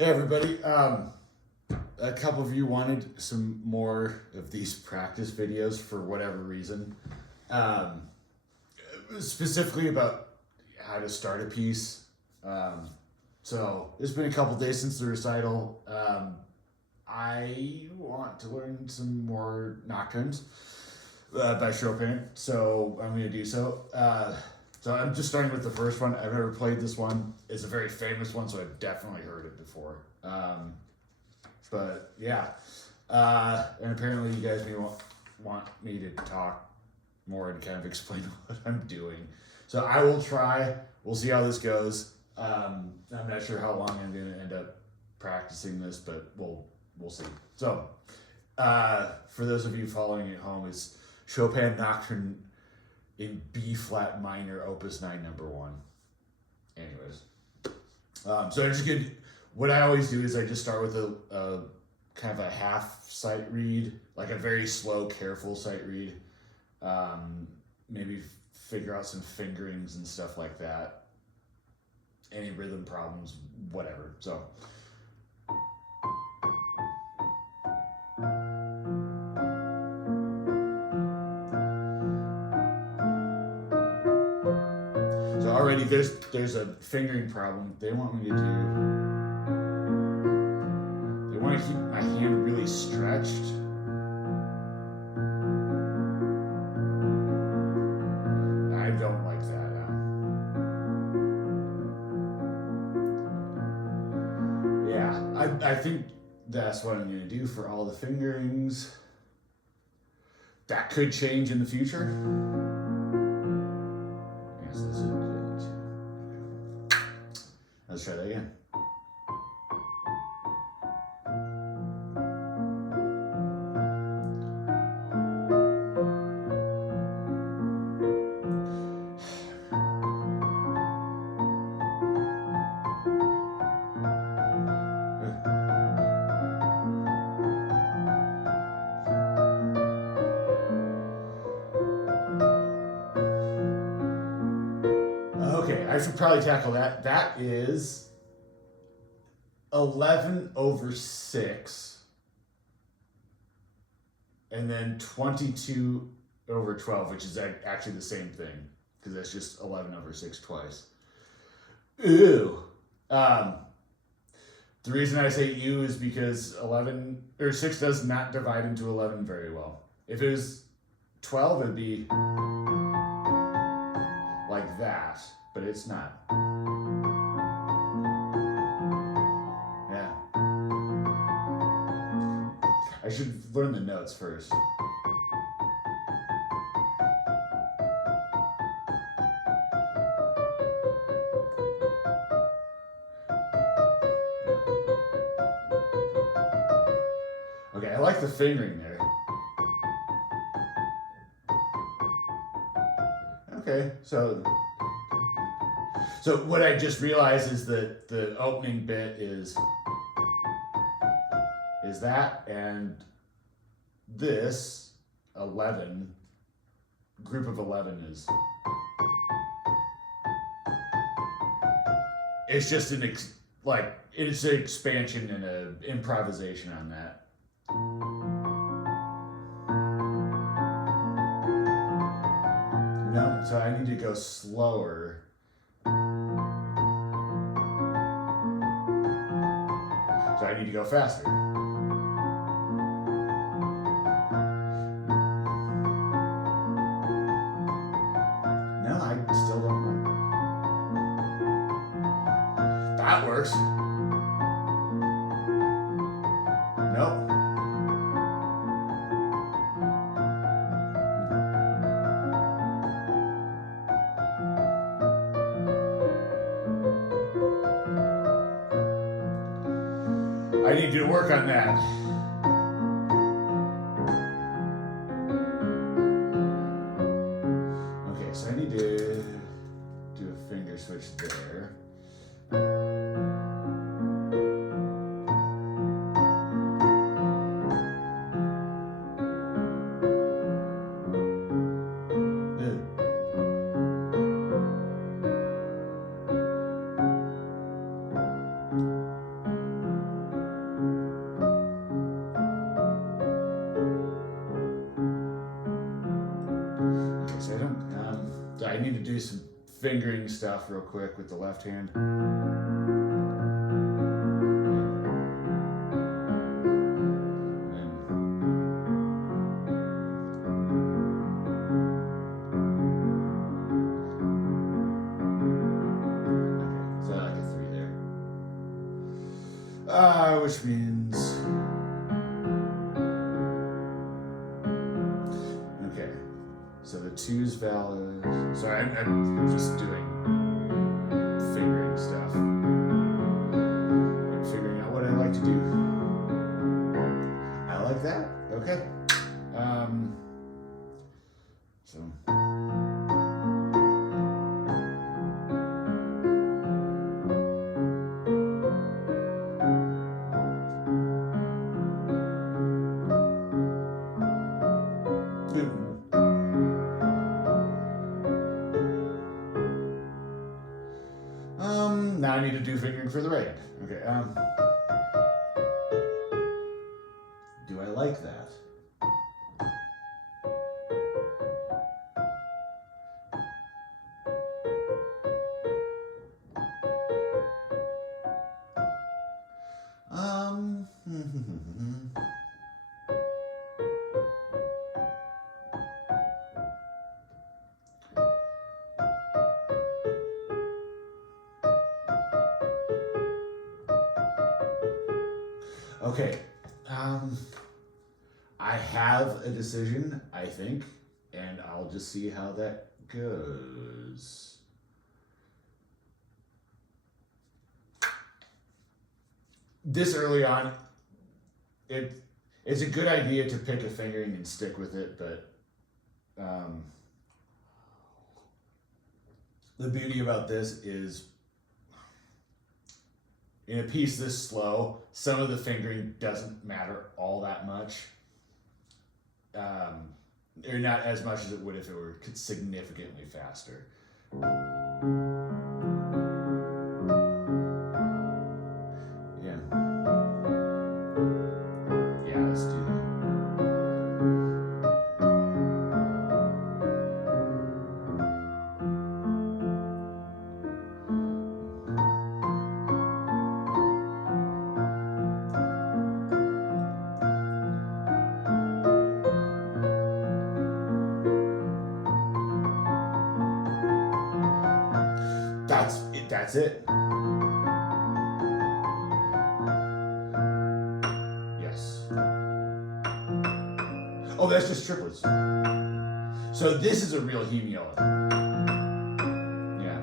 Hey everybody. A couple of you wanted some more of these practice videos for whatever reason. Um, Specifically about how to start a piece. So it's been a couple days since the recital. I want to learn some more nocturnes by Chopin, so I'm going to do so. So I'm just starting with the first one. I've never played this one. It's a very famous one, so I've definitely heard it before. But yeah, and apparently you guys may want me to talk more and kind of explain what I'm doing. So I will try. We'll see how this goes. I'm not sure how long I'm going to end up practicing this, but we'll see. So for those of you following at home, it's Chopin Nocturne in B flat minor, Opus 9, number 1. Anyways, so I just get what I always do is I just start with a kind of a half sight read, like a very slow, careful sight read. Maybe figure out some fingerings and stuff like that. Any rhythm problems, whatever. So. So already there's a fingering problem. They want me to do. They want to keep my hand really stretched. I don't like that. I think that's what I'm going to do for all the fingerings. That could change in the future. Yes, this is. Let's try that again. Okay, I should probably tackle that. That is 11/6, and then 22/12, which is actually the same thing, because that's just 11/6 twice. Ew. The reason I say ew is because 11 or 6 does not divide into 11 very well. If it was 12, it'd be like that, but it's not. Yeah. I should learn the notes first. Okay, I like the fingering there. Okay, so what I just realized is that the opening bit is that, and this 11 group of 11 is. It's just it's an expansion and an improvisation on that. No, so I need to go slower. So I need to go faster. No, I still don't know. That works. Nope. I need you to work on that. Okay, so I need to do a finger switch there. to do some fingering stuff real quick with the left hand. Which means, okay, so the 2's valid. Sorry, I'm just doing fingering stuff and figuring out what I like to do. I like that. Okay. So. Now I need to do fingering for the right hand. Okay, do I like that? Okay, I have a decision, I think, and I'll just see how that goes. This early on, it's a good idea to pick a fingering and stick with it, but the beauty about this is in a piece this slow, some of the fingering doesn't matter all that much. Or not as much as it would if it were significantly faster. Yeah. Yeah, let's do that. That's it. Yes. Oh, that's just triplets. So this is a real hemiola. Yeah.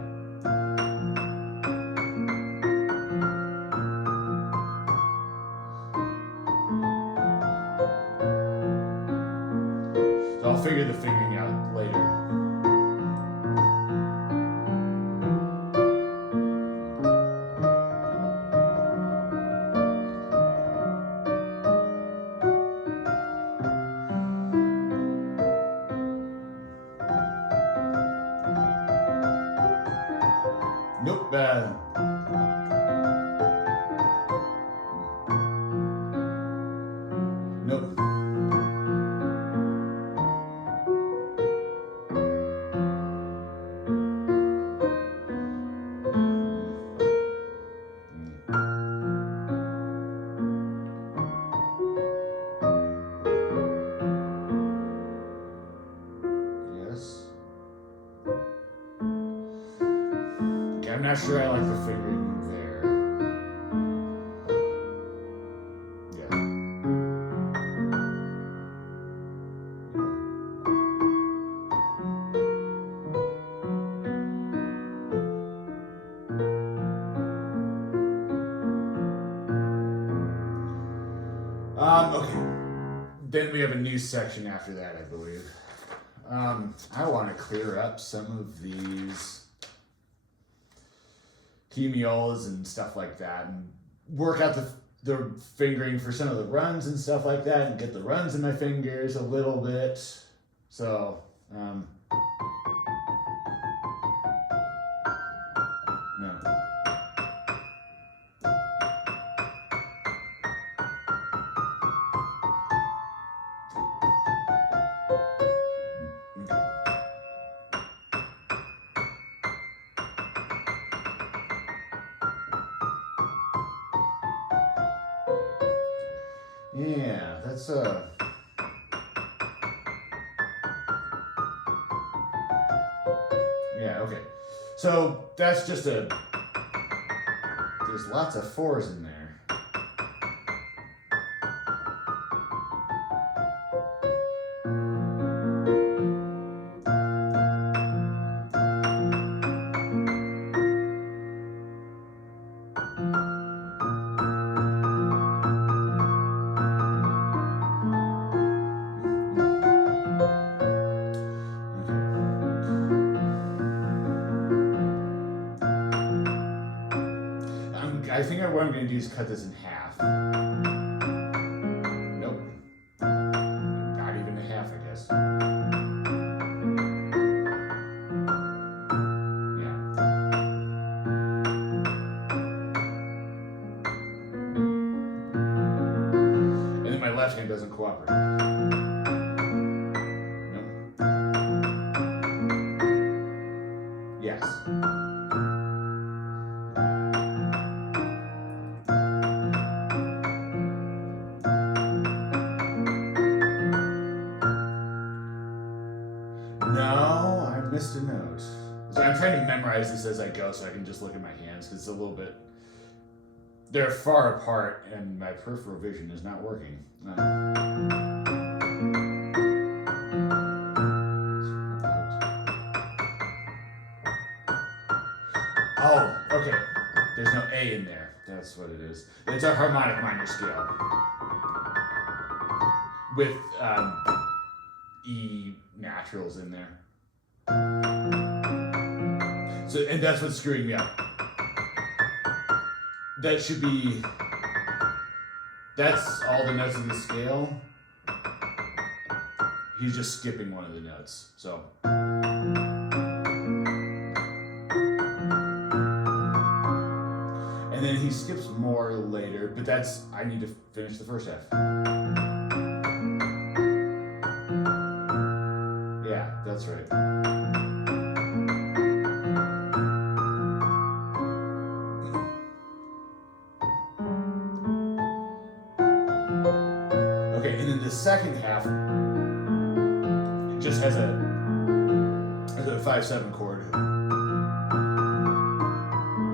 So I'll figure the fingering out later. Nope. Nope. Yes. Okay, I'm not sure I like the fingering there. Yeah. Okay. Then we have a new section after that, I believe. I want to clear up some of these hemiolas and stuff like that, and work out the fingering for some of the runs and stuff like that, and get the runs in my fingers a little bit. So, no. Yeah, that's yeah, okay. So that's just a, there's lots of fours in there. I think what I'm going to do is cut this in half. Nope. Not even a half, I guess. Yeah. And then my left hand doesn't cooperate. Nope. Yes. No, I missed a note. So I'm trying to memorize this as I go so I can just look at my hands because it's a little bit, they're far apart and my peripheral vision is not working. Oh, okay. There's no A in there. That's what it is. It's a harmonic minor scale with E naturals in there. So, and that's what's screwing me up. That should be, that's all the notes of the scale. He's just skipping one of the notes. So. And then he skips more later, but that's, I need to finish the first half. Yeah, that's right. Okay, and then the second half just has a 5/7 chord.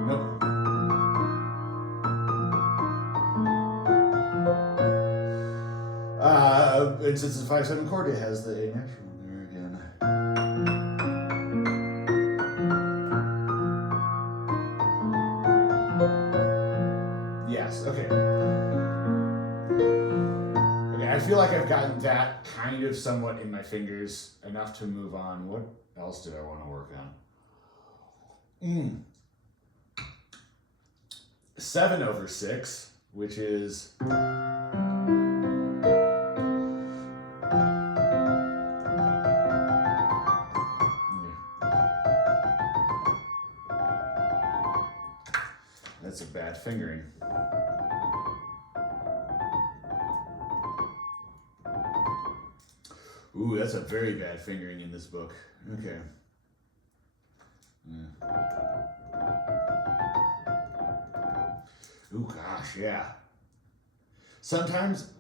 Nope. And since it's a 5/7 chord, it has the A natural in there again. Yes, okay. Okay, I feel like I've gotten that kind of somewhat in my fingers, enough to move on. What else did I want to work on? 7/6, which is that's a bad fingering. Ooh, that's a very bad fingering in this book. Okay. Yeah. Ooh, gosh, yeah. Sometimes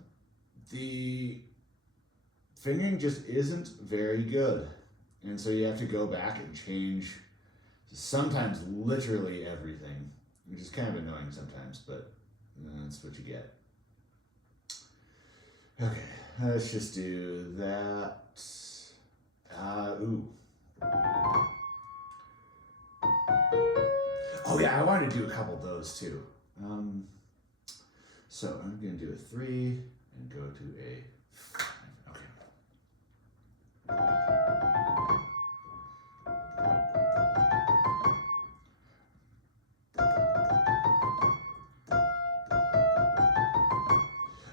the fingering just isn't very good. And so you have to go back and change sometimes literally everything, which is kind of annoying sometimes, but that's what you get. Okay, let's just do that. Ooh. Oh yeah, I wanted to do a couple of those too. So I'm going to do a 3 and go to a 5. Okay.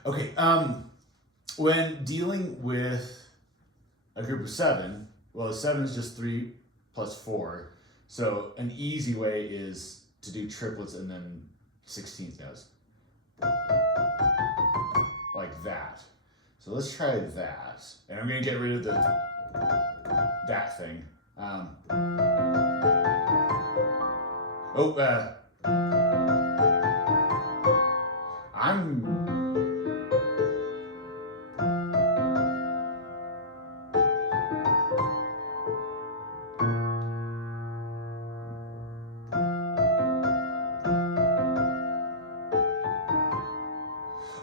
Okay. When dealing with a group of 7, well, 7 is just 3 plus 4. So an easy way is to do triplets and then 16th notes. Like that. So let's try that. And I'm going to get rid of that thing.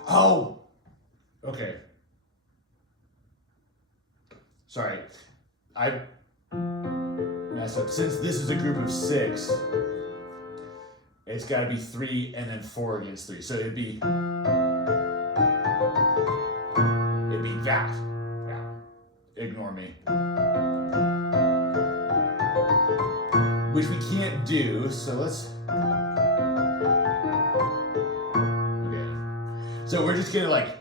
Oh, okay. Sorry, I messed up. Since this is a group of 6, it's got to be 3 and then 4 against 3. So it'd be that. Yeah. Ignore me. Which we can't do. So let's. Okay. So we're just gonna like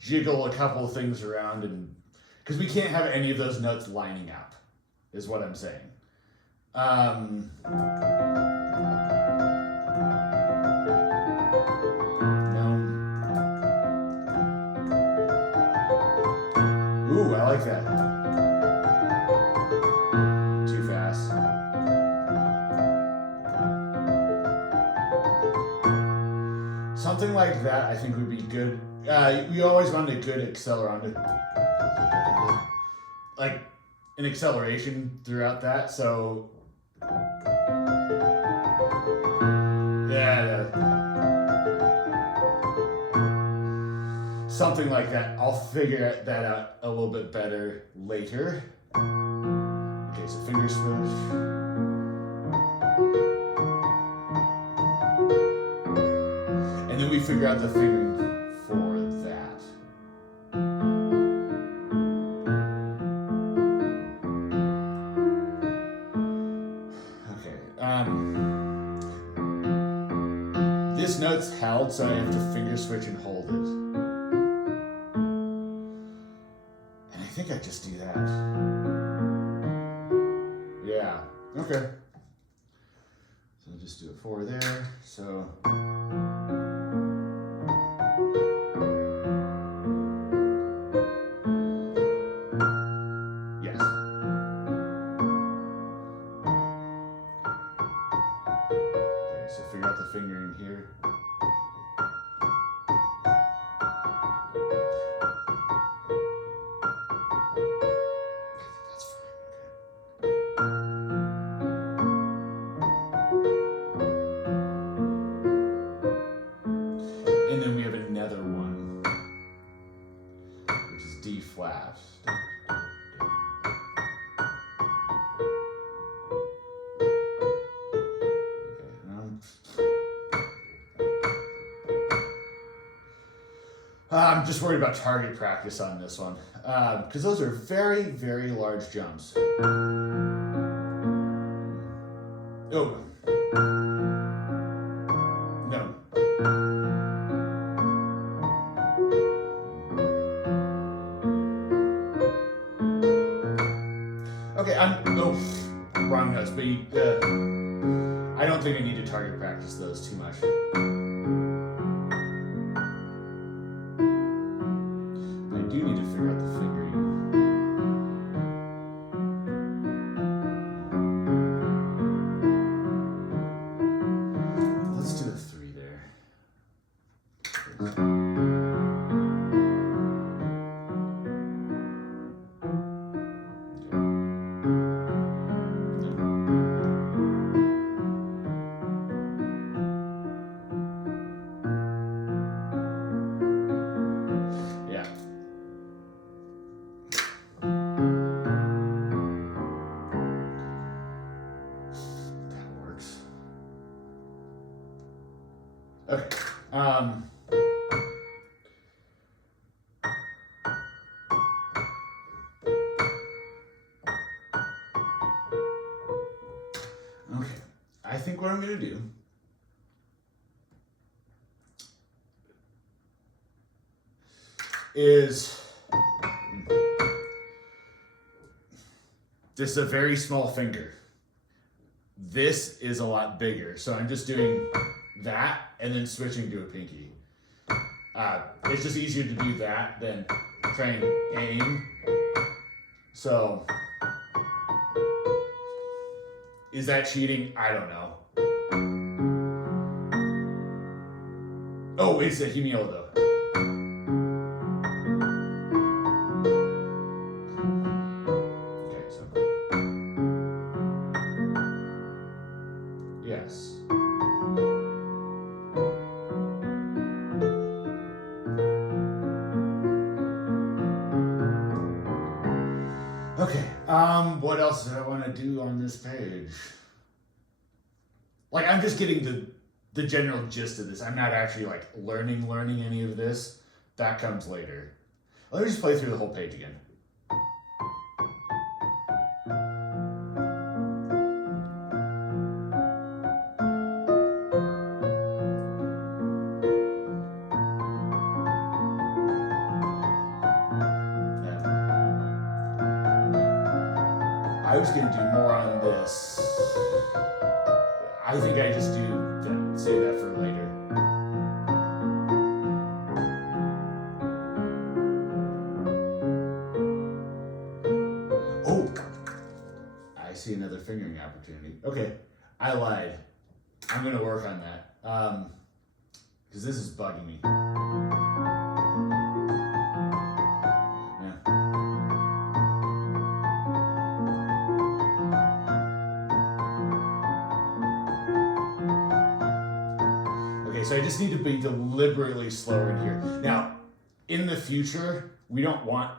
jiggle a couple of things around, and because we can't have any of those notes lining up, is what I'm saying. Ooh, I like that. Too fast. Something like that I think would be good. We always want a good acceleration. Like an acceleration throughout that, so yeah. Something like that. I'll figure that out a little bit better later. Okay, so finger switch. And then we figure out the fingering for that. Okay. This note's held, so I have to finger switch and hold it. I think I just do that. Yeah, okay. So I'll just do a 4 there. So yes. Okay, so figure out the fingering here. And then we have another one, which is D flat. I'm just worried about target practice on this one, because those are very, very large jumps. Oh. No. Okay, wrong notes, but I don't think I need to target practice those too much. I do need to figure out the fingering. Let's do a 3 there. Okay. Okay. I think what I'm going to do is this is a very small finger. This is a lot bigger. So I'm just doing that and then switching to a pinky. It's just easier to do that than try and aim. So, is that cheating? I don't know. Oh, it's a hemio though. Okay, so. Yes. What else do I want to do on this page? Like, I'm just getting the general gist of this. I'm not actually like learning any of this. That comes later. Let me just play through the whole page again. I was going to do more on this. I think I just do that, save that for later. Oh, I see another fingering opportunity. Okay, I lied. I'm going to work on that because this is bugging me. So I just need to be deliberately slower in here. Now, in the future, we don't want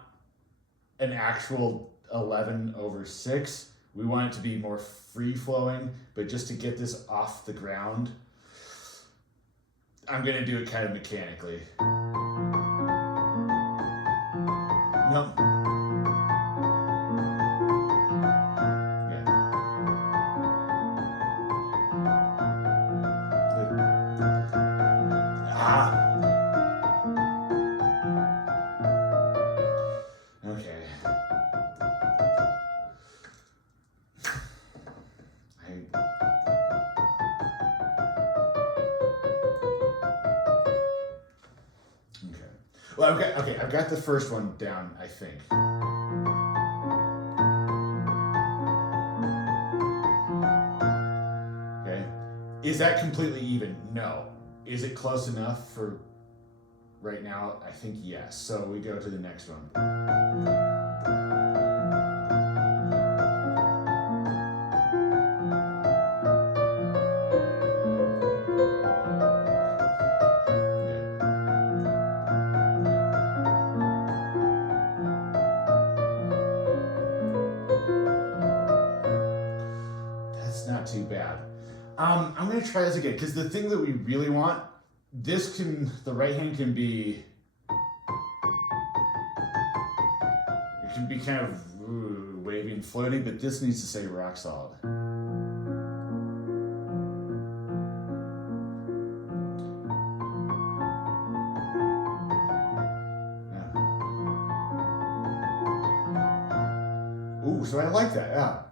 an actual 11/6. We want it to be more free-flowing, but just to get this off the ground, I'm gonna do it kind of mechanically. No. Well, I've got the first one down, I think. Okay. Is that completely even? No. Is it close enough for right now? I think yes. So we go to the next one. Too bad. I'm going to try this again because the thing that we really want, the right hand can be, it can be kind of wavy and floaty, but this needs to say rock solid. Yeah. Ooh, so I like that, yeah.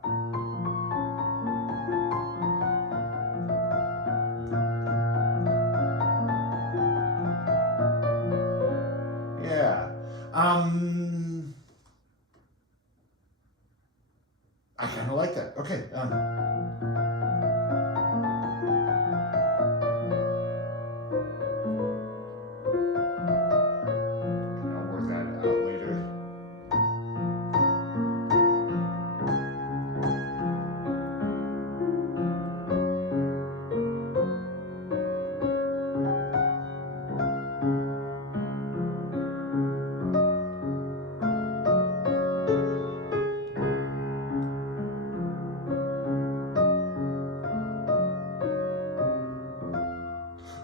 I kind of like that. Okay. I'll work that out later.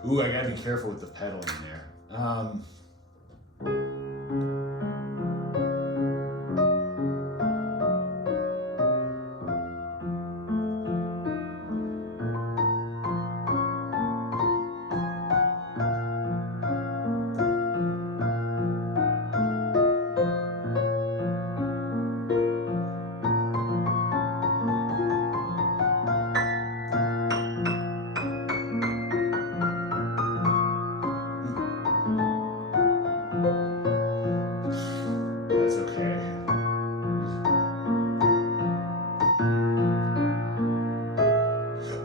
Ooh, I gotta be careful with the pedaling there. That's okay.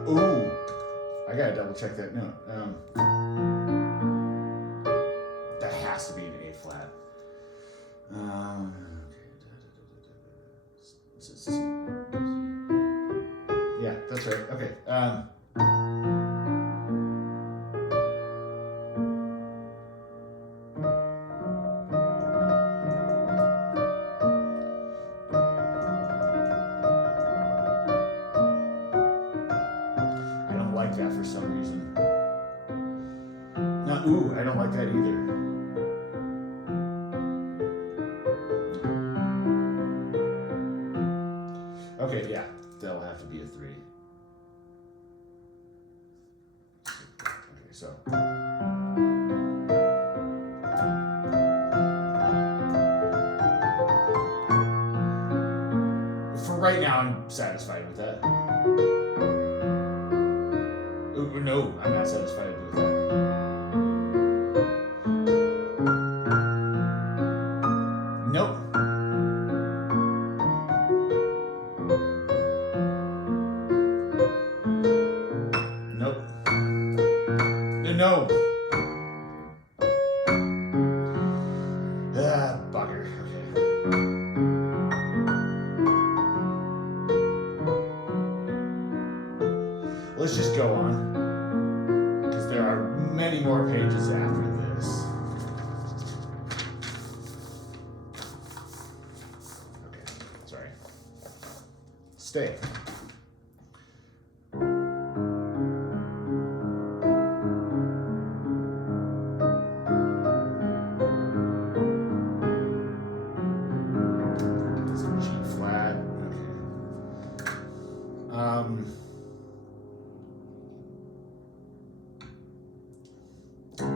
Ooh, I gotta double check that note. That has to be an A flat. Yeah, that's right. Okay. like that for some reason. Now, ooh, I don't like that either. Okay, yeah, that'll have to be a 3. Okay, so. For right now, I'm satisfied with that. No, I'm not satisfied with that. Nope. Nope. No. Ah, bugger. Okay. Let's just go on, because there are many more pages after this. Okay, sorry. Stay.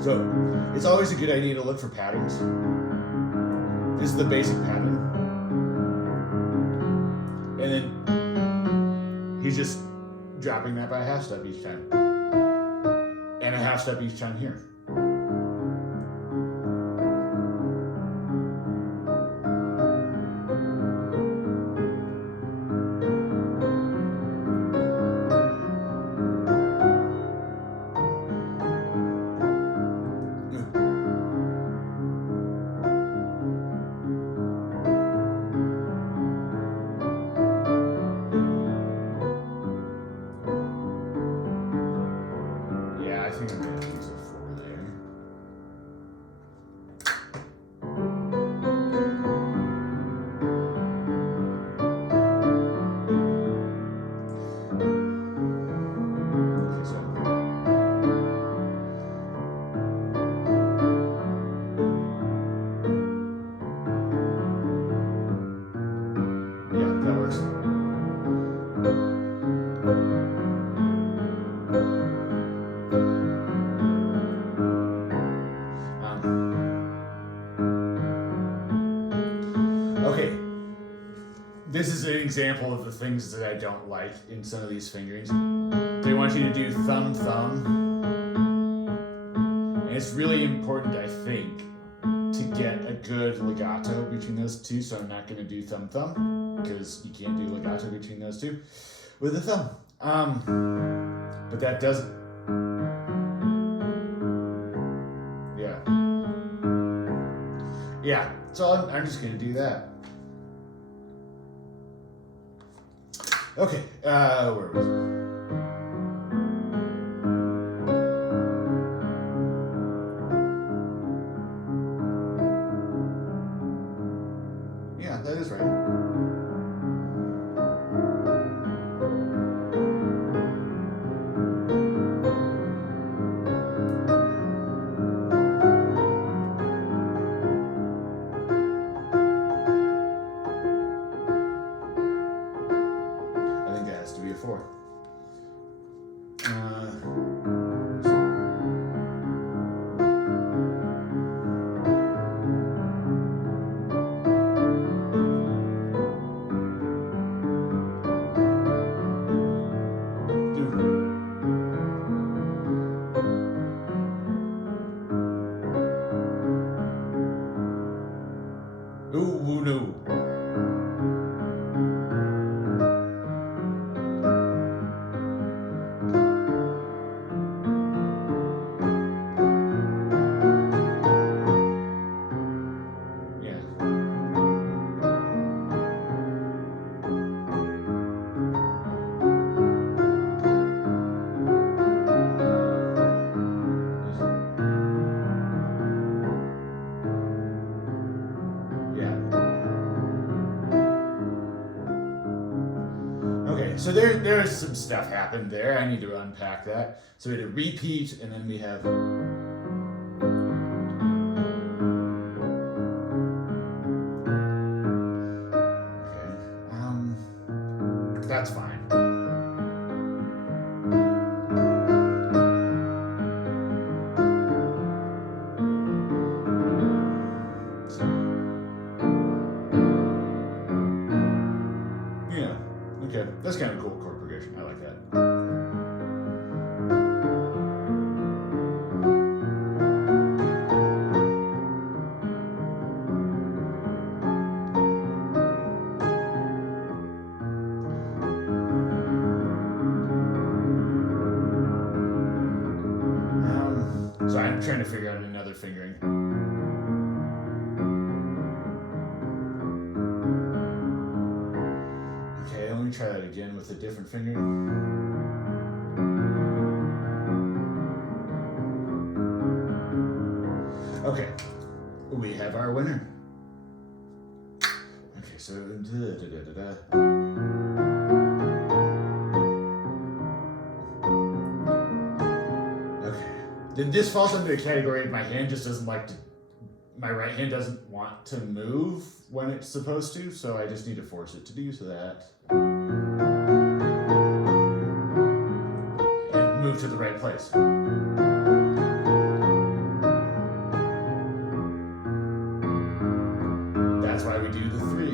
So, it's always a good idea to look for patterns. This is the basic pattern. And then he's just dropping that by a half step each time. And a half step each time here. Okay, this is an example of the things that I don't like in some of these fingerings. They want you to do thumb, thumb. And it's really important, I think, to get a good legato between those two. So I'm not going to do thumb, thumb, because you can't do legato between those two with the thumb. But that doesn't. Yeah, so I'm just going to do that. Okay, where was it? Yeah, that is right. I think that has to be a 4. Ooh, no. So there's some stuff happened there. I need to unpack that. So we had a repeat, and then we have. Okay. That's fine. Yeah. Okay. That's kind of a cool chord progression. I like that. So I'm trying to figure out another fingering. Okay, let me try that again with a different fingering. Okay, we have our winner. Okay, so okay. Then this falls under the category of my hand just doesn't like to. My right hand doesn't want to move when it's supposed to, so I just need to force it to do so that. And move to the right place. That's why we do the 3.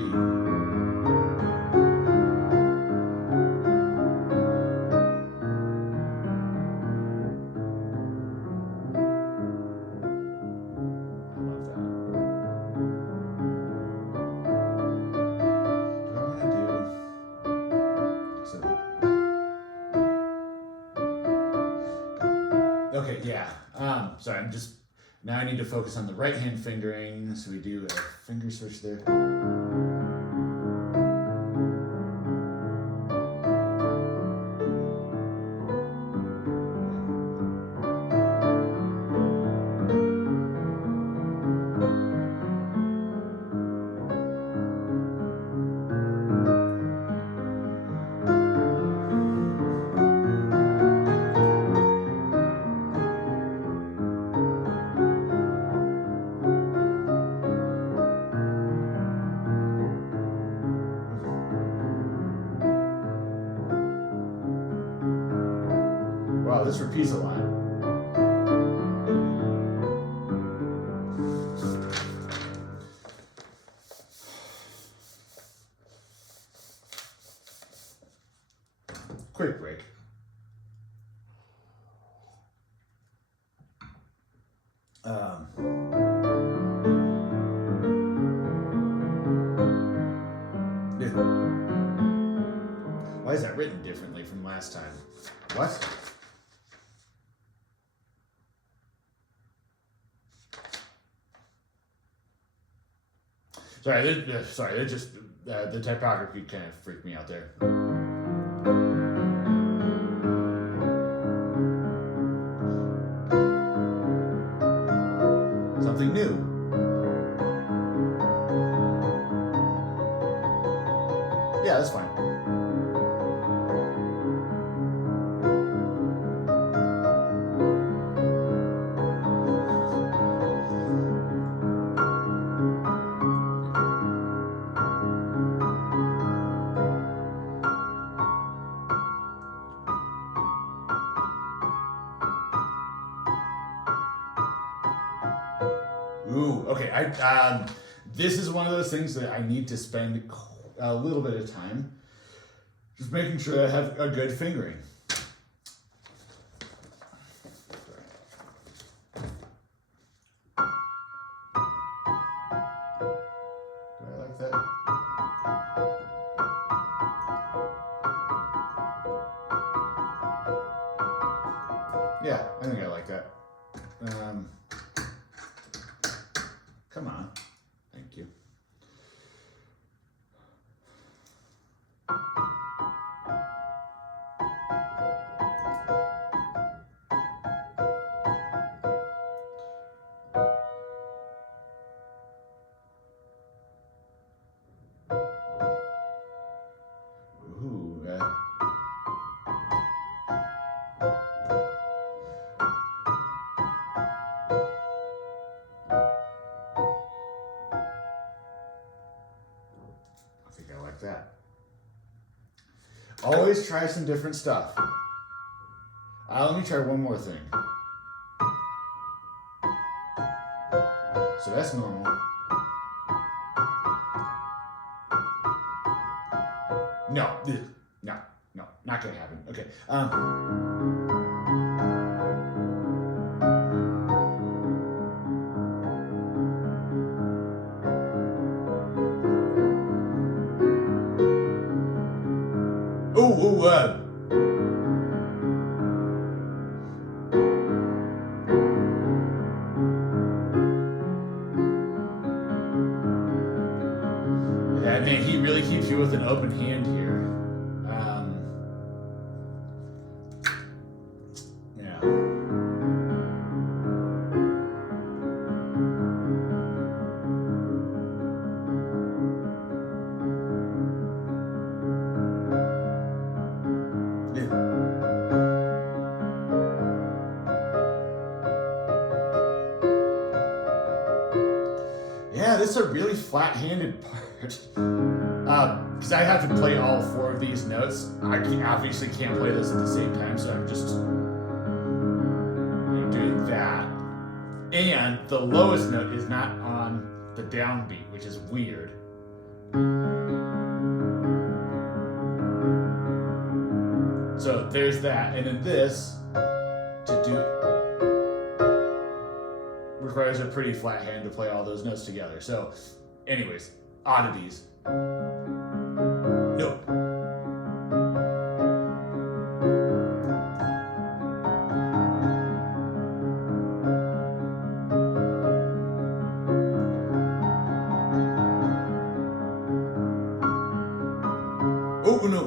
Okay, yeah. Sorry, I'm just now I need to focus on the right hand fingering, so we do a finger switch there. Wow, this repeats a lot. Quick break. Why is that written differently from last time? What? Sorry, that just the typography kind of freaked me out there. Something new. Yeah, that's fine. Ooh, okay. This is one of those things that I need to spend a little bit of time just making sure I have a good fingering. Do I like that? Yeah, I think I like that. Come on. Thank you. Ooh, Always try some different stuff. Let me try one more thing. So that's normal. No, not gonna happen. Okay. Yeah, man, he really keeps you with an open hand here. Yeah. Yeah, this is a really flat-handed part. Because I have to play all 4 of these notes. I obviously can't play those at the same time, so I'm just doing that. And the lowest note is not on the downbeat, which is weird. So there's that, and then this to do requires a pretty flat hand to play all those notes together. So, anyways, oddities. No. Oh no.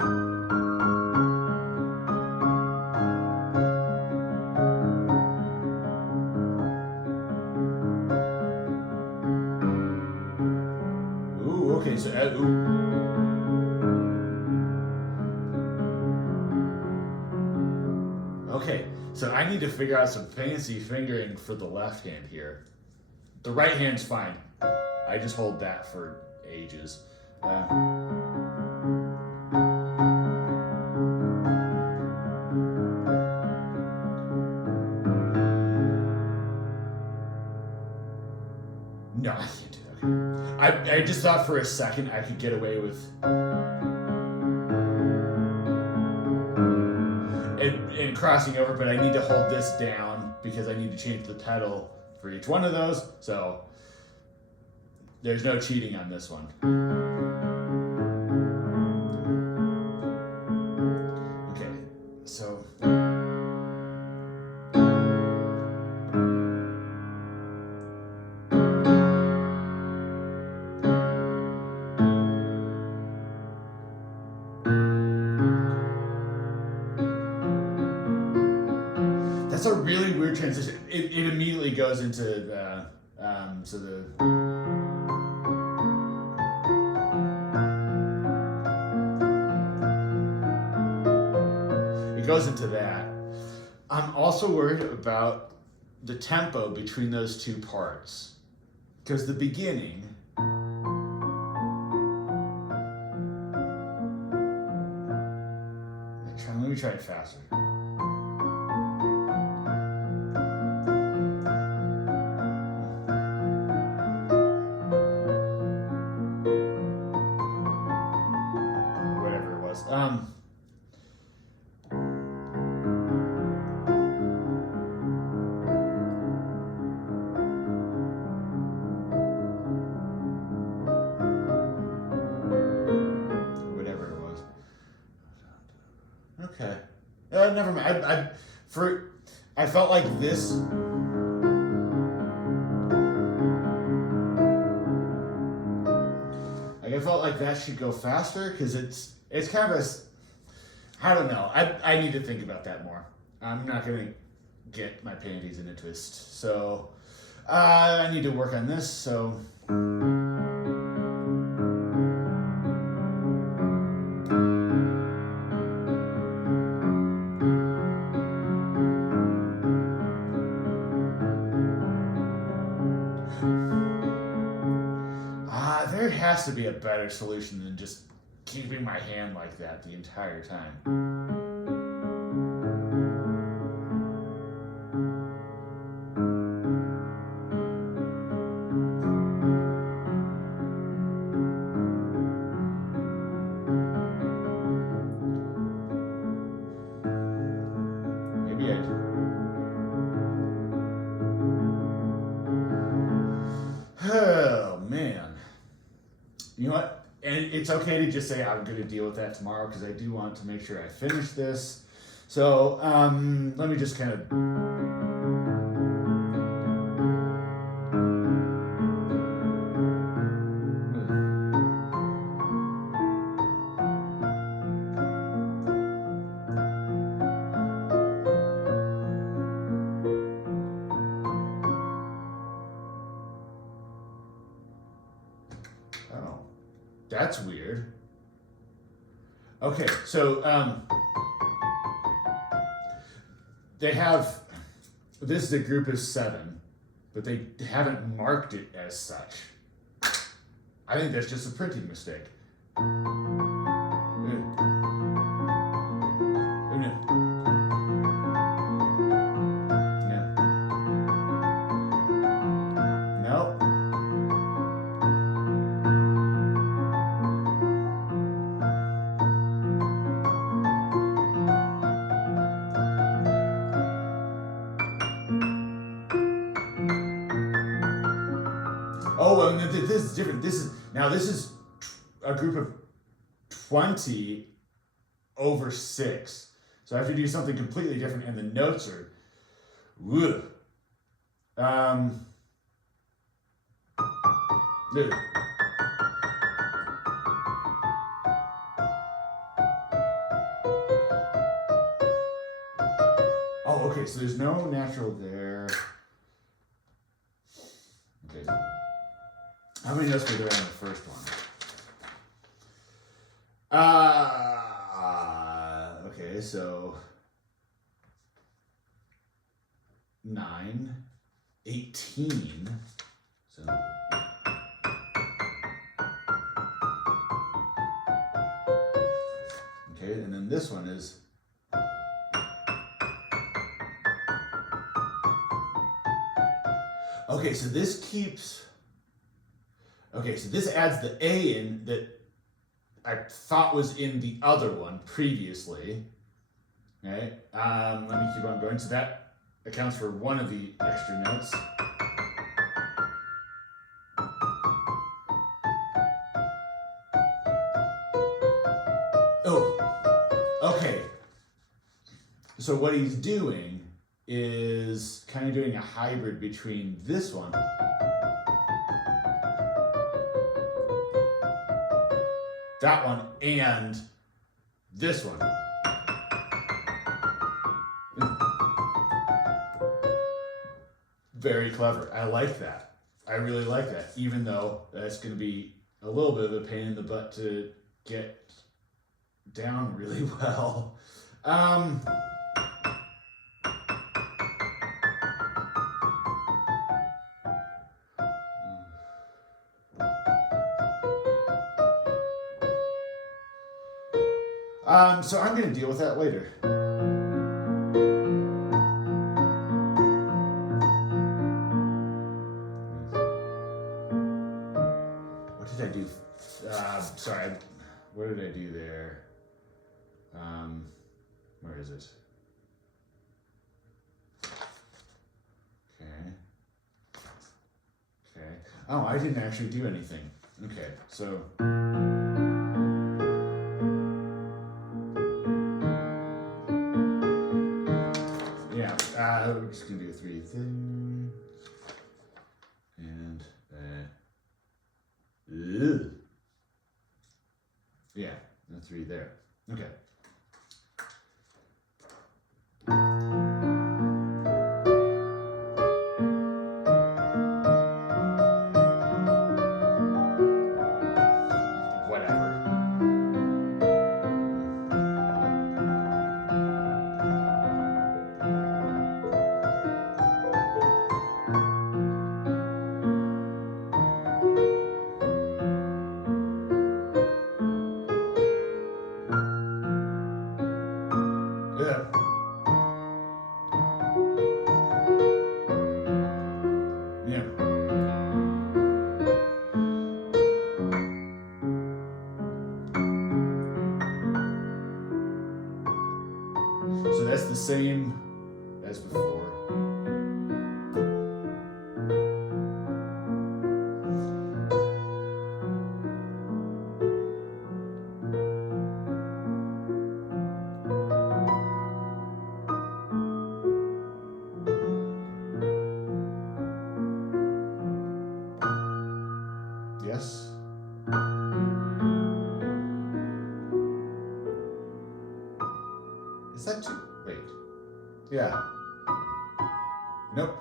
Okay, so okay, so I need to figure out some fancy fingering for the left hand here. The right hand's fine. I just hold that for ages. No, I can't do that. Okay. I just thought for a second I could get away with and crossing over, but I need to hold this down because I need to change the pedal for each one of those. So there's no cheating on this one. Okay, so. That's a really weird transition. It immediately goes into the it goes into that. I'm also worried about the tempo between those two parts, because the beginning. Let me try it faster. Whatever it was. Okay. Never mind. I felt like this. Like I felt like that should go faster because it's kind of a. I don't know. I need to think about that more. I'm not gonna get my panties in a twist. So I need to work on this. So. There has to be a better solution than just keeping my hand like that the entire time. Maybe oh man. You know what? And it's okay to just say I'm going to deal with that tomorrow because I do want to make sure I finish this. So let me just kind of. Oh, that's weird. Okay, so they have, this is a group of 7, but they haven't marked it as such. I think that's just a printing mistake. Nope. Oh, and this is different. This is a group of 20 over 6. So I have to do something completely different, and the notes are, ugh. Oh, okay, so there's no natural there. Okay. How many notes were there on the first one? Okay, so 9, 18. So okay, and then this one is okay, so this keeps. Okay, so this adds the A in that I thought was in the other one previously. Okay, let me keep on going. So that accounts for one of the extra notes. Oh, okay. So what he's doing is kind of doing a hybrid between this one that one and this one. Very clever. I like that. I really like that, even though that's going to be a little bit of a pain in the butt to get down really well. So I'm going to deal with that later. What did I do? Sorry, what did I do there? Where is it? Okay. Okay. Oh, I didn't actually do anything. Okay, so. We're just gonna do 3 things and yeah, and 3 there. Okay. So that's the same as before. Yes. Is that too? Wait. Yeah. Nope.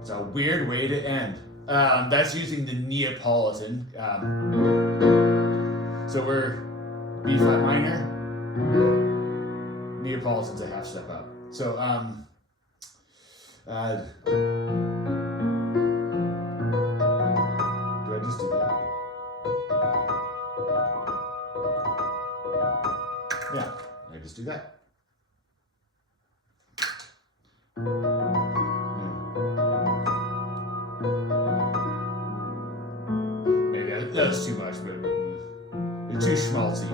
It's a weird way to end. That's using the Neapolitan. So we're B flat minor. Neapolitan's a half step up. So do I just do that? Yeah, I just do that. Maybe that's too much, but it's too schmaltzy.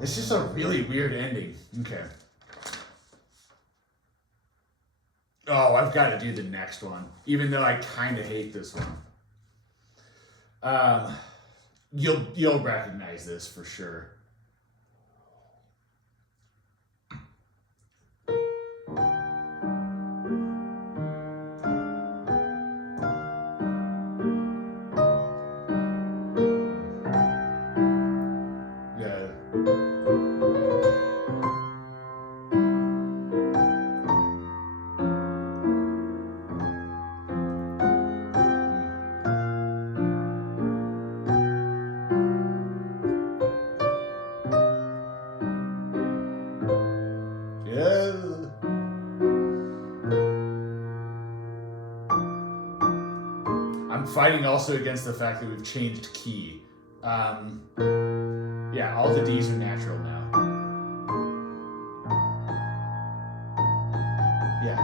It's just a really weird ending. Okay. Oh, I've got to do the next one, even though I kind of hate this one. You'll recognize this for sure. I'm fighting also against the fact that we've changed key. Yeah, all the D's are natural now. Yeah.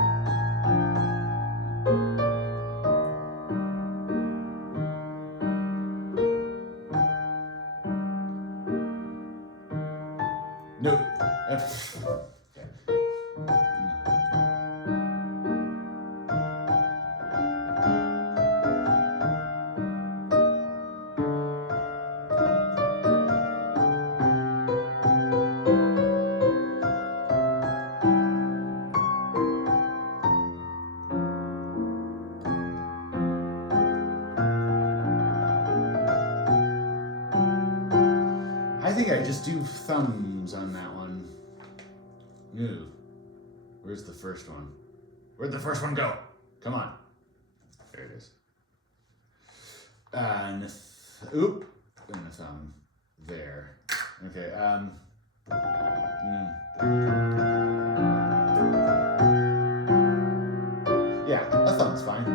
Nope. I think I just do thumbs on that one. Ooh. Where's the first one? Where'd the first one go? Come on. There it is. And the thumb. There. Okay, Yeah, a thumb's fine.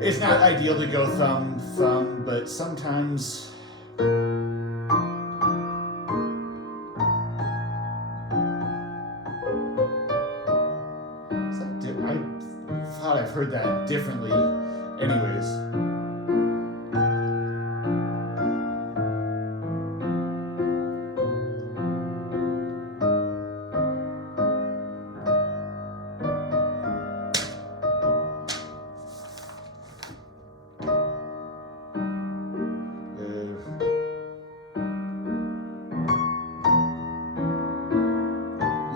It's not ideal to go thumb, but sometimes... I've heard that differently anyways.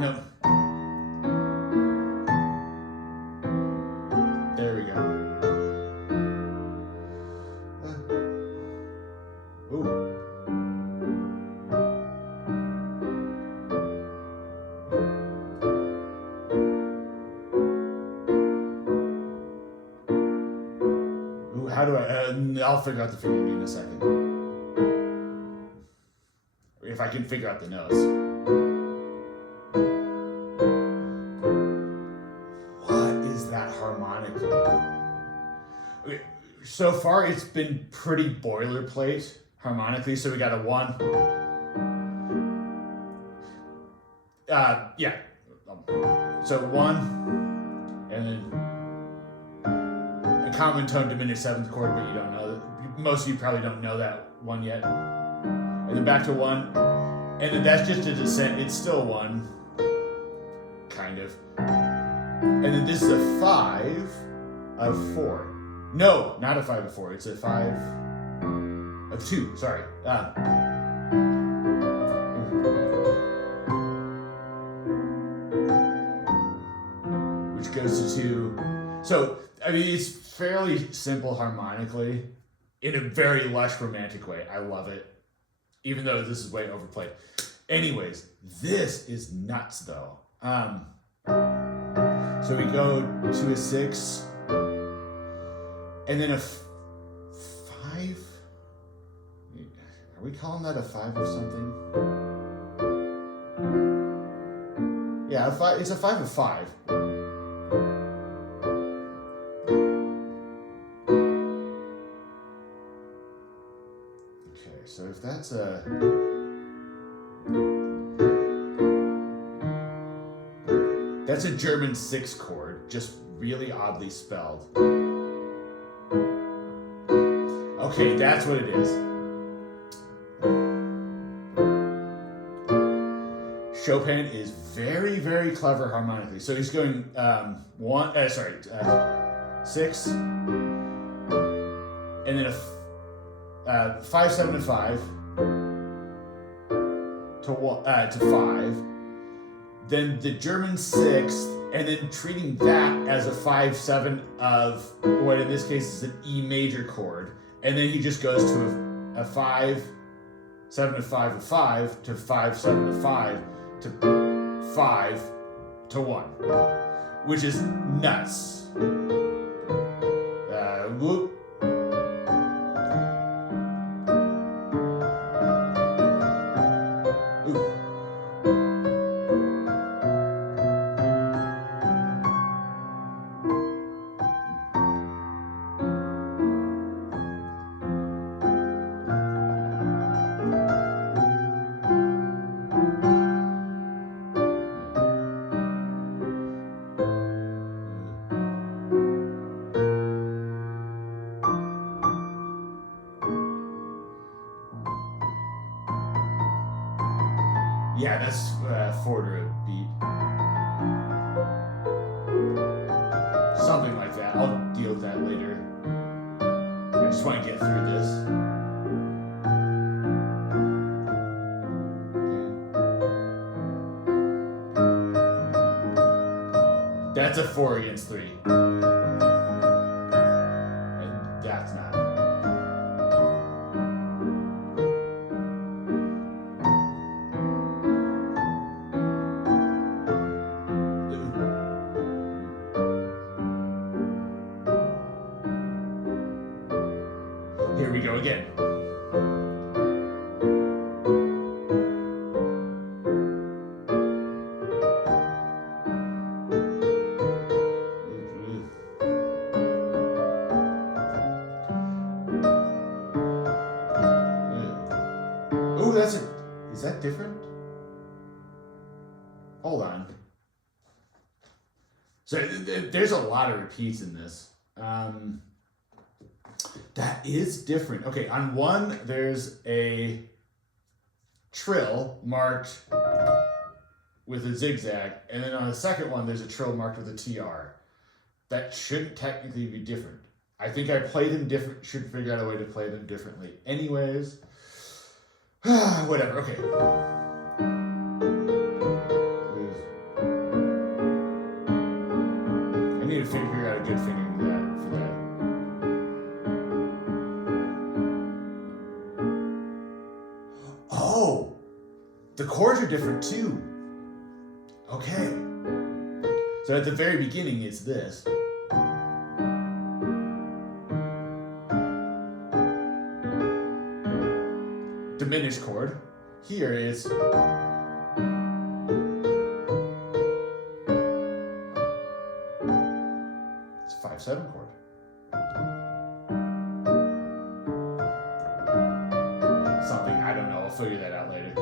No. There we go. How do I... I'll figure out the fingering in a second. if I can figure out the notes. What is that harmonically? Okay, so far it's been pretty boilerplate harmonically. So we got a 1. Yeah. So 1, and then a common tone diminished 7th chord, but you don't know that. Most of you probably don't know that one yet. And then back to 1, and then that's just a descent. It's still 1, kind of. And then this is a 5 of 4. No, not a 5 of 4. It's a 5 of 2. Sorry. Which goes to 2. So, I mean, it's fairly simple harmonically in a very lush romantic way. I love it. Even though this is way overplayed. Anyways, this is nuts though. So we go to a 6, and then a 5. Are we calling that a 5 of something? Yeah, a 5. It's a 5 of 5. Okay, so if that's a... That's a German 6 chord, just really oddly spelled. Okay, that's what it is. Chopin is very, very clever harmonically. So he's going 6, and then a 5, 7, and 5 to 5. Then the German 6th, and then treating that as a 5, 7 of what in this case is an E major chord. And then he just goes to a 5, 7 to 5 of 5 to 5, 7 to 5 to 5 to 1, which is nuts. Whoop. Yeah, that's 4 to a beat. Something like that. I'll deal with that later. I just want to get through this. Okay. That's a 4 against 3. And that's not. Here we go again. Ooh, is that different? Hold on. So there's a lot of repeats in this. That is different. Okay, on 1, there's a trill marked with a zigzag, and then on the second one, there's a trill marked with a TR. That shouldn't technically be different. I think I played them different, should figure out a way to play them differently. Anyways, whatever, okay. I need to figure out a good fingering for that. Oh, the chords are different too. Okay. So at the very beginning, it's this. Diminished chord. here it's it's a 5/7 chord. Something, I don't know, I'll figure that out later.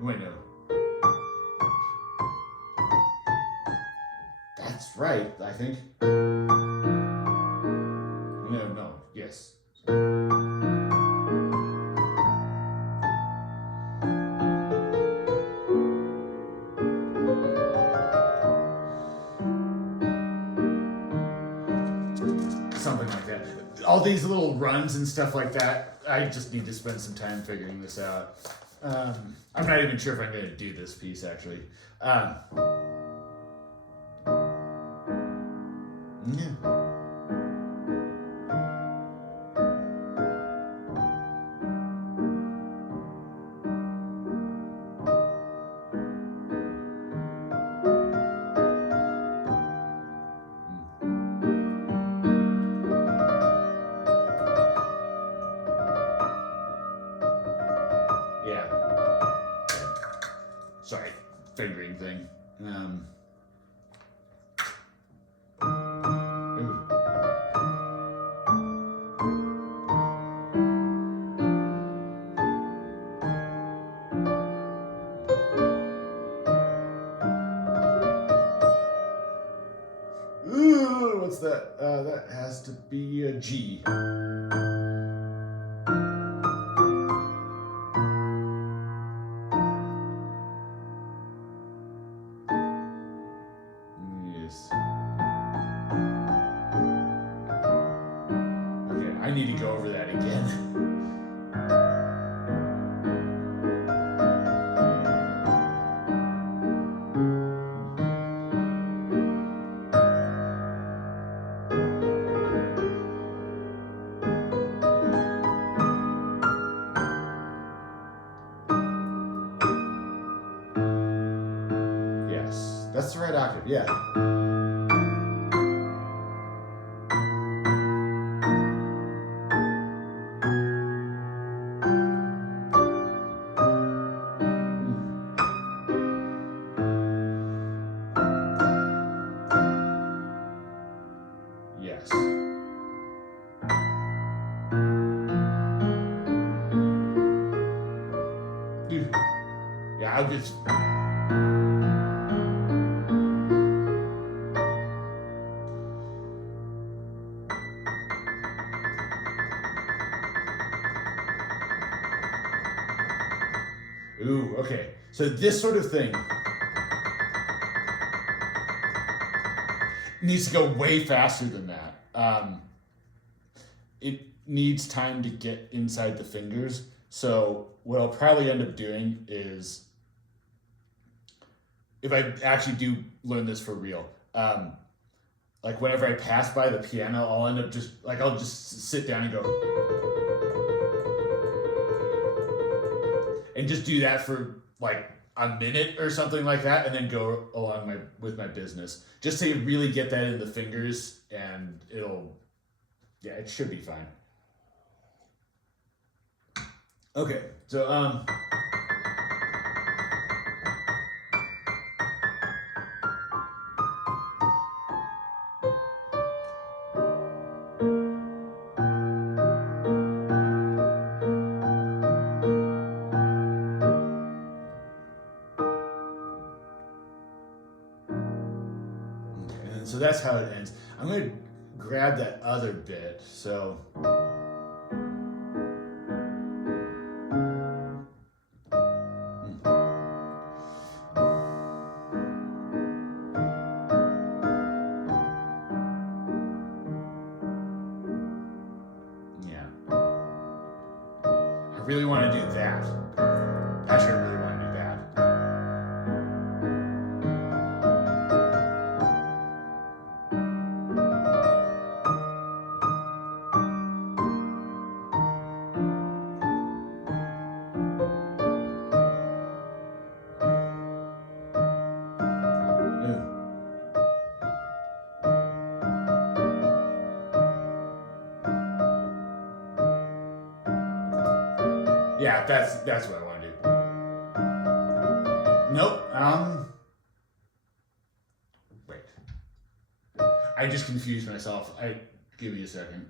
Wait, no. That's right, I think. No, yes. Something like that. All these little runs and stuff like that, I just need to spend some time figuring this out. I'm not even sure if I'm going to do this piece, actually. Yeah. Yeah. Sorry, fingering thing. Ooh, what's that? That has to be a G. Yes. Okay, I need to go over that again. Yes, that's the right octave, yeah. Yes. Yeah, I'll just. Ooh, okay. So this sort of thing needs to go way faster than that. It needs time to get inside the fingers. So what I'll probably end up doing is, if I actually do learn this for real, like whenever I pass by the piano, I'll end up just, like, I'll just sit down and go, and just do that for like a minute or something like that, and then go along with my business, just to really get that in the fingers, and yeah, it should be fine. Okay, so so that's how it ends. I'm going to grab that other bit. So yeah, I really want to do that. Actually, I really want to do that. Yeah, that's what I want to do. Nope. Wait. I just confused myself. Give me a second.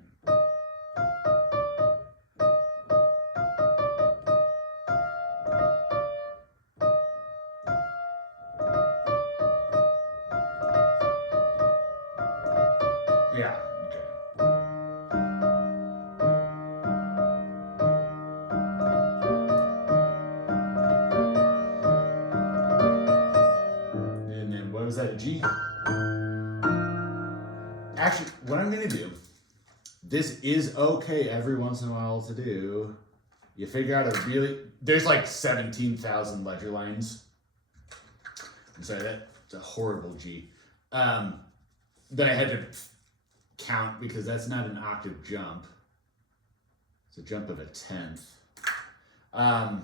Yeah. Okay. And then what was that? A G? Actually, what I'm gonna do. This is okay every once in a while to do. You figure out a really. There's like 17,000 ledger lines. I'm sorry, that's a horrible G. That I had to count because that's not an octave jump. It's a jump of a tenth. Yeah.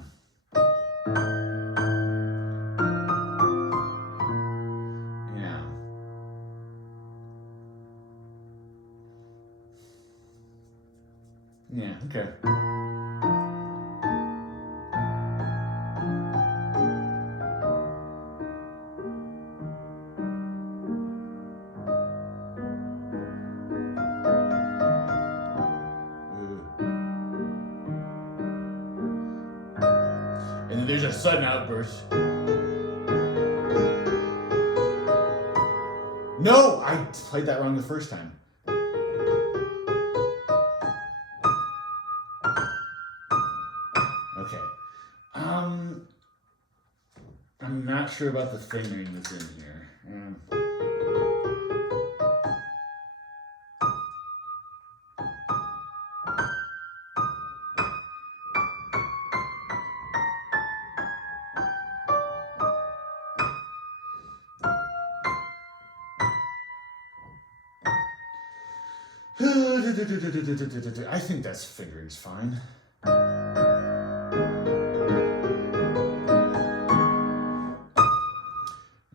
Yeah, okay. And then there's a sudden outburst. No, I played that wrong the first time. Okay. I'm not sure about the fingering that's in here. I think that's fingering's fine.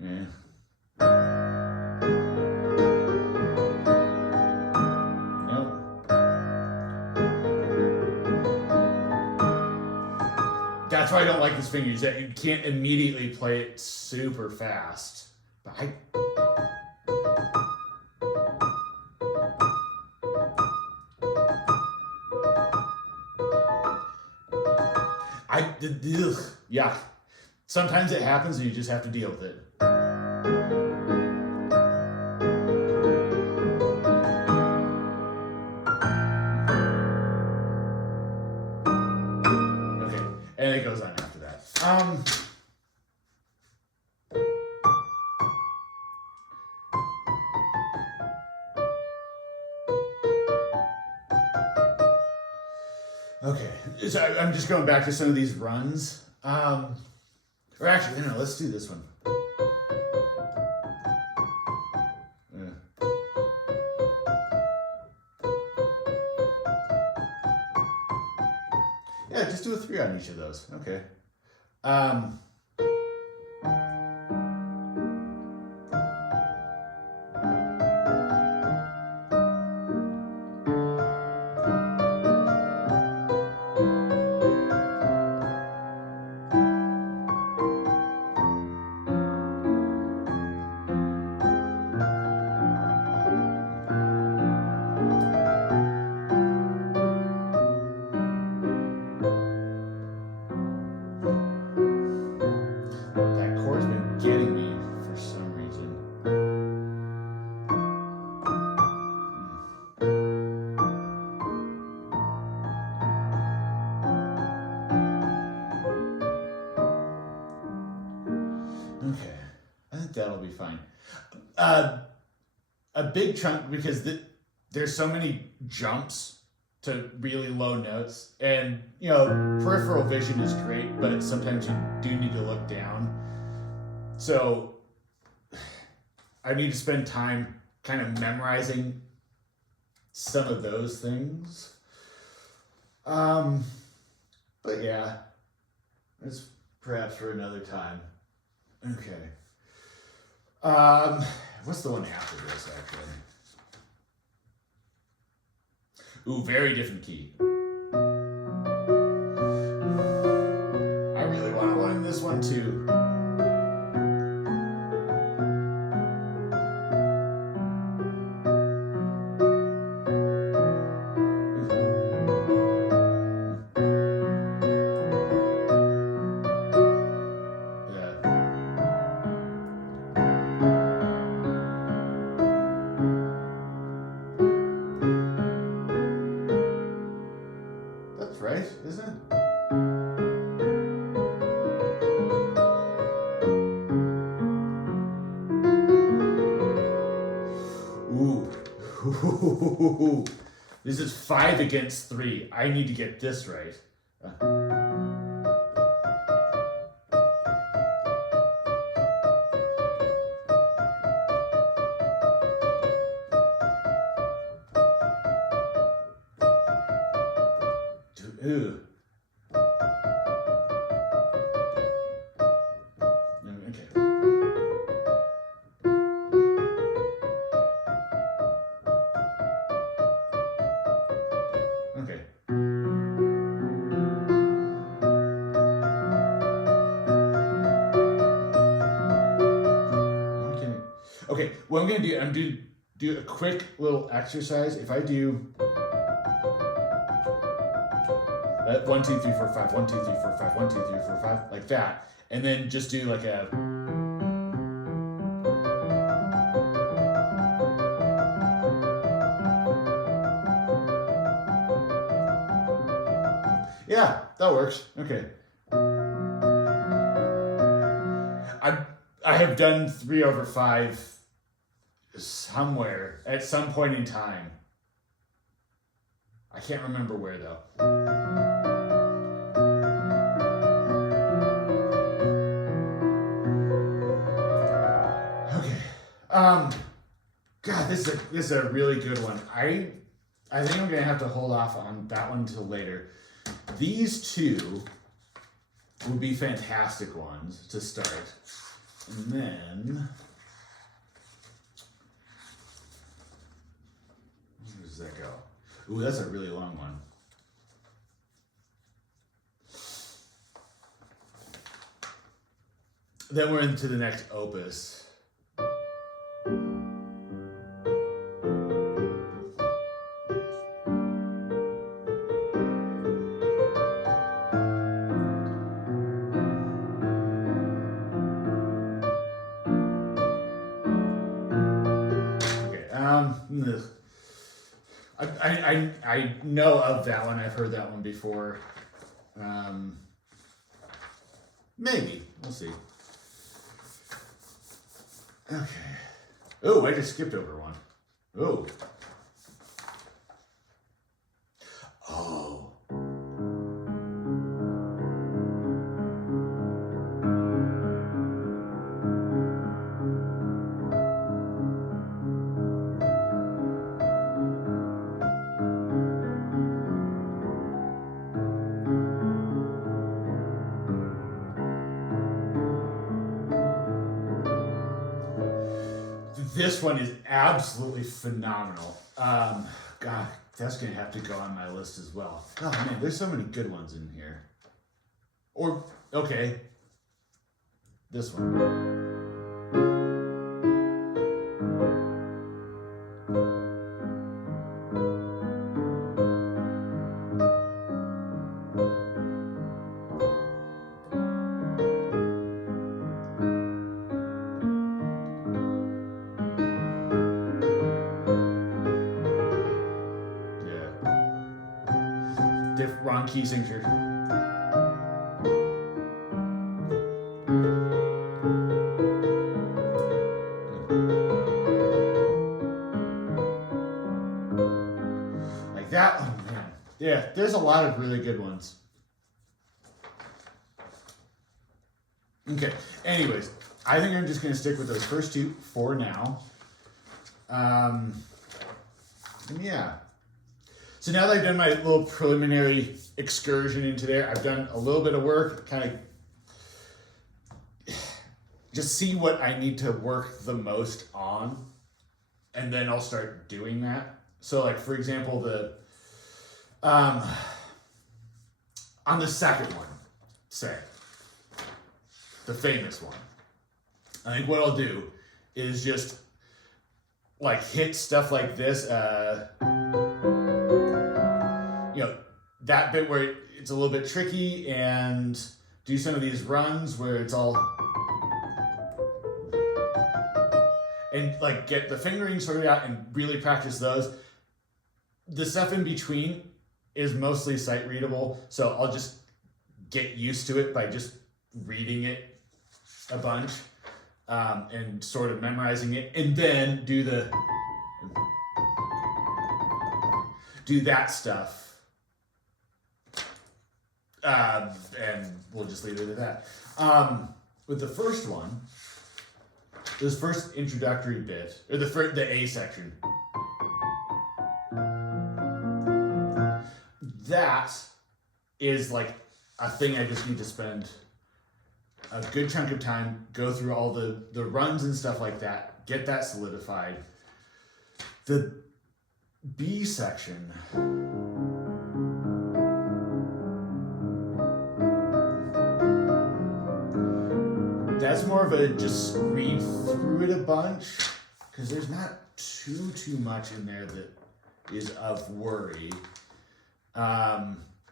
Yeah. Nope. That's why I don't like this finger, is that you can't immediately play it super fast. But yeah. Sometimes it happens and you just have to deal with it. Okay, and it goes on after that. Okay, so I'm just going back to some of these runs. Or actually, no, let's do this one. Yeah, just do a 3 on each of those. Okay. That chord's been getting me for some reason. Okay, I think that'll be fine. A big chunk, because there's so many jumps to really low notes, and peripheral vision is great, but sometimes you do need to look down. So I need to spend time kind of memorizing some of those things. But yeah, it's perhaps for another time. Okay. What's the one after this, actually? Ooh, very different key. one, two. That's right, isn't it? Ooh. This is 5 against 3. I need to get this right. Ooh. Okay. Okay. Okay, what I'm gonna do, I'm gonna do a quick little exercise. If I do 1, 2, 3, 4, 5, 1, 2, 3, 4, 5, 1, 2, 3, 4, 5, like that, and then just do like a yeah, that works. Okay. I have done 3/5 somewhere at some point in time. I can't remember where though. Okay. God, this is a really good one. I think I'm gonna have to hold off on that one until later. These two would be fantastic ones to start. And then, where does that go? Ooh, that's a really long one. Then we're into the next opus. I know of that one. I've heard that one before. Maybe. We'll see. Okay. Oh, I just skipped over one. Oh. Oh. This one is absolutely phenomenal. God, that's gonna have to go on my list as well. Oh man, there's so many good ones in here. Or, okay, this one. Wrong key signature. Like that one, man. Yeah, there's a lot of really good ones. Okay, anyways, I think I'm just going to stick with those first two for now. And yeah. So now that I've done my little preliminary excursion into there, I've done a little bit of work, kind of just see what I need to work the most on, and then I'll start doing that. So like, for example, on the second one, say, the famous one. I think what I'll do is just like hit stuff like this, you know, that bit where it's a little bit tricky, and do some of these runs where it's all, and like get the fingering sorted out and really practice those. The stuff in between is mostly sight readable, so I'll just get used to it by just reading it a bunch, and sort of memorizing it, and then do that stuff. And we'll just leave it at that. With the first one, this first introductory bit, or the A section, that is like a thing I just need to spend a good chunk of time, go through all the runs and stuff like that, get that solidified. The B section, that's more of a just read through it a bunch, because there's not too much in there that is of worry.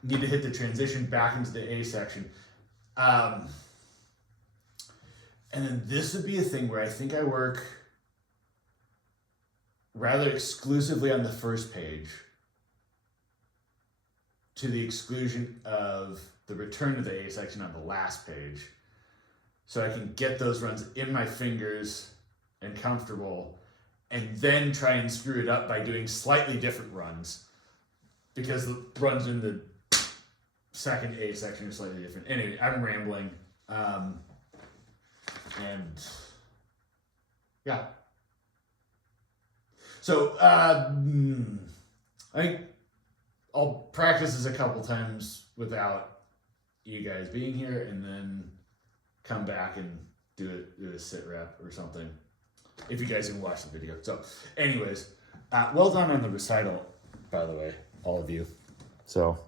Need to hit the transition back into the A section. And then this would be a thing where I think I work rather exclusively on the first page, to the exclusion of the return to the A section on the last page, so I can get those runs in my fingers and comfortable, and then try and screw it up by doing slightly different runs, because the runs in the second A section are slightly different. Anyway, I'm rambling. And yeah. So I think I'll practice this a couple times without you guys being here, and then come back and do a sit rep or something, if you guys can watch the video. So anyways, well done on the recital, by the way, all of you. So